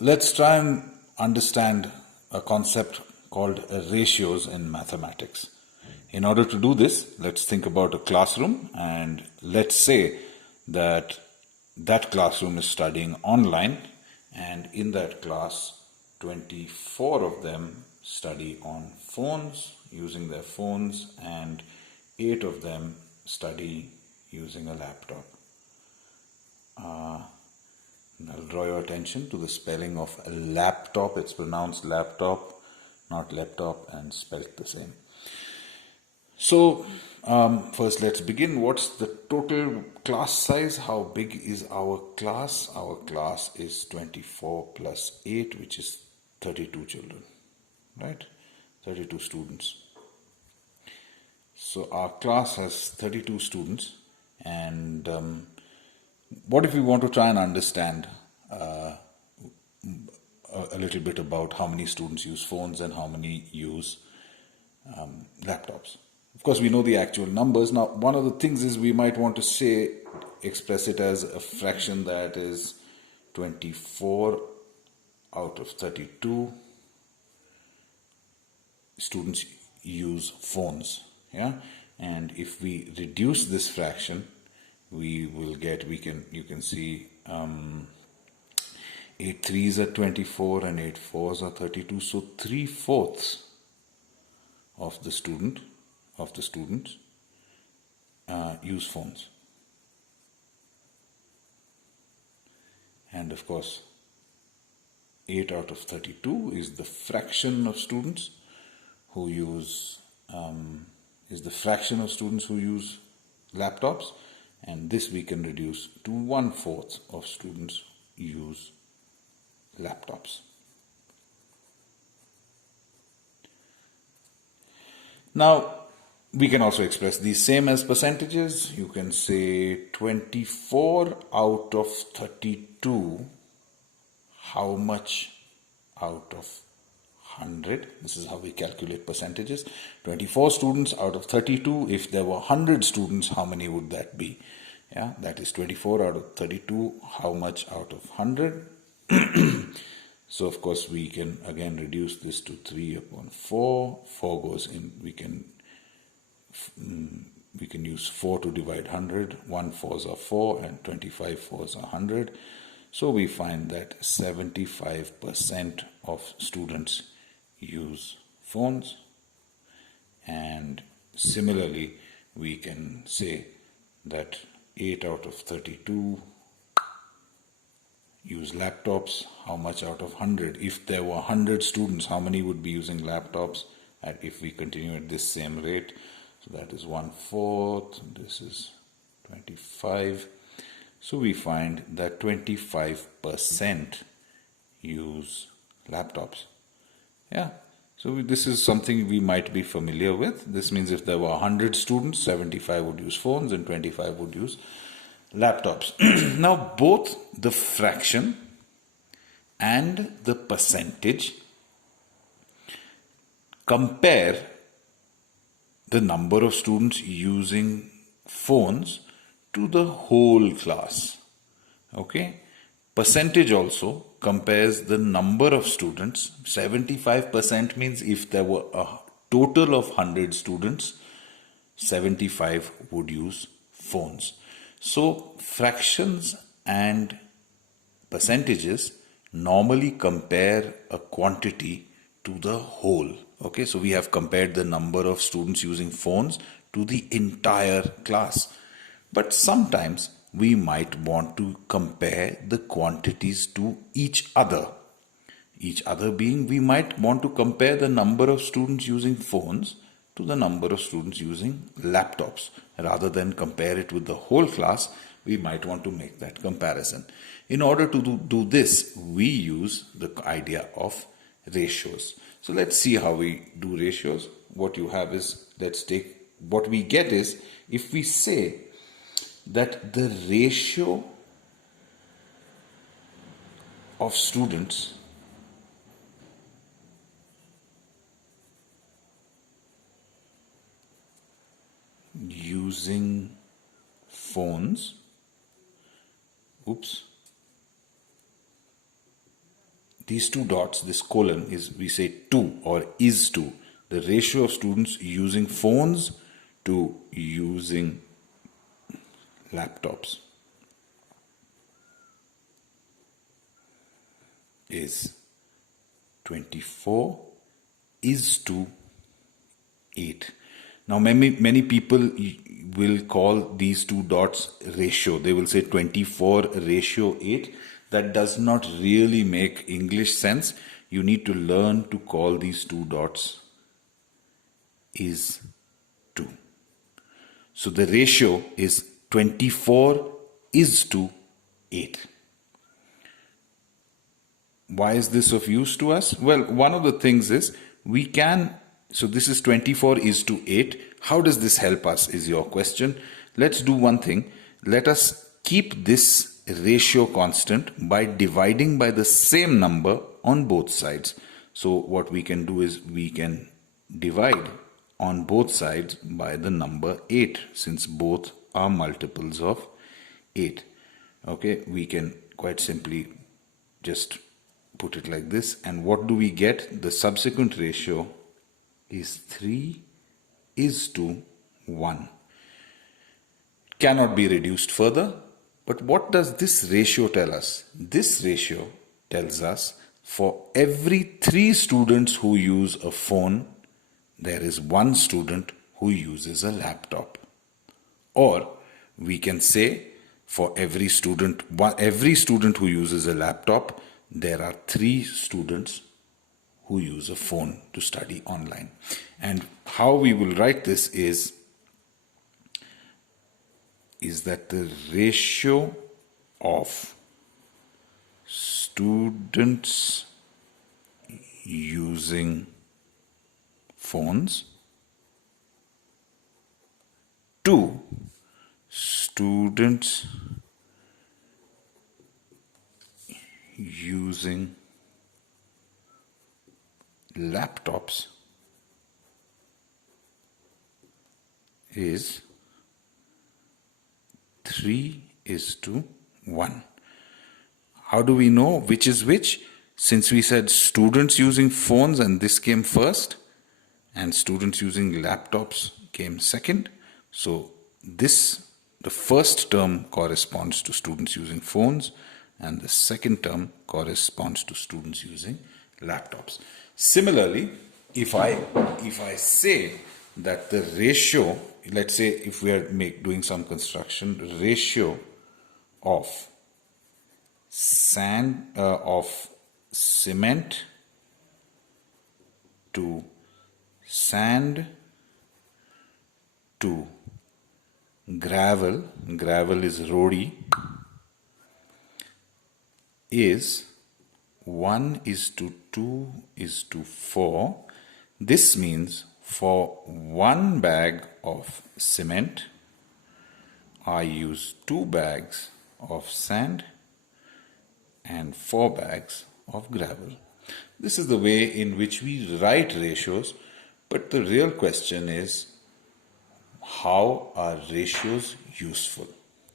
let's try and understand a concept called ratios in mathematics. In order to do this, let's think about a classroom, and let's say that that classroom is studying online, and in that class 24 of them study on phones, using their phones, and 8 of them study using a laptop. I'll draw your attention to the spelling of laptop. It's pronounced laptop, not laptop, and spelled the same. So, first let's begin. What's the total class size? How big is our class? Our class is 24 plus 8, which is 32 children, right? 32 students. So, our class has 32 students, and what if we want to try and understand a little bit about how many students use phones and how many use laptops? Of course, we know the actual numbers. Now, one of the things is we might want to express it as a fraction, that is 24 out of 32 students use phones. Yeah, and if we reduce this fraction, we will get, you can see 8 threes are 24 and 8 fours are 32. So 3/4 of the students use phones. And of course, 8 out of 32 is the fraction of students who use laptops, and this we can reduce to 1/4 of students use laptops. Now, we can also express these same as percentages. You can say 24 out of 32. How much out of 100? This is how we calculate percentages. 24 students out of 32. If there were 100 students, how many would that be? Yeah, that is 24 out of 32. How much out of 100? So of course we can again reduce this to 3 upon 4. 4 goes in. We can use 4 to divide 100. 1 fours are 4 and 25 fours are 100. So we find that 75% of students use phones, and similarly we can say that 8 out of 32 use laptops. How much out of 100? If there were 100 students, how many would be using laptops? And if we continue at this same rate, so that is 1/4, this is 25. So we find that 25% use laptops. Yeah, so this is something we might be familiar with. This means if there were 100 students, 75 would use phones and 25 would use laptops. Now, both the fraction and the percentage compare the number of students using phones to the whole class. Okay? Percentage also compares the number of students. 75% means if there were a total of 100 students, 75 would use phones. So fractions and percentages normally compare a quantity to the whole. Okay, so we have compared the number of students using phones to the entire class. But sometimes we might want to compare the quantities to each other. Each other being, we might want to compare the number of students using phones to the number of students using laptops. Rather than compare it with the whole class, we might want to make that comparison. In order to do this, we use the idea of ratios. So let's see how we do ratios. What you have is, what we get is, if we say that the ratio of students using phones these two dots, this colon is, we say 2 or is 2. The ratio of students using phones to using laptops is 24 is to 8. Now many people will call these two dots ratio. They will say 24 ratio 8. That does not really make English sense. You need to learn to call these two dots is to. So the ratio is 24 is to 8. Why is this of use to us? Well, one of the things is we can, so this is 24 is to 8. How does this help us is your question. Let's do one thing. Let us keep this ratio constant by dividing by the same number on both sides. So what we can do is we can divide on both sides by the number 8, since both are multiples of 8. Okay, we can quite simply just put it like this, and what do we get? The subsequent ratio is 3 is to 1. Cannot be reduced further. But what does this ratio tell us? This ratio tells us for every 3 students who use a phone, there is 1 student who uses a laptop. Or we can say for every student who uses a laptop, there are 3 students who use a phone to study online. And how we will write this is that the ratio of students using phones to students using laptops is 3 is to 1. How do we know which is which? Since we said students using phones and this came first, and students using laptops came second. So the first term corresponds to students using phones, and the second term corresponds to students using laptops. Similarly, if I say that the ratio, let's say if we are doing some construction, ratio of cement to sand to gravel is roadie, is 1 is to 2 is to 4. This means for 1 bag of cement, I use 2 bags of sand and 4 bags of gravel. This is the way in which we write ratios, but the real question is, how are ratios useful?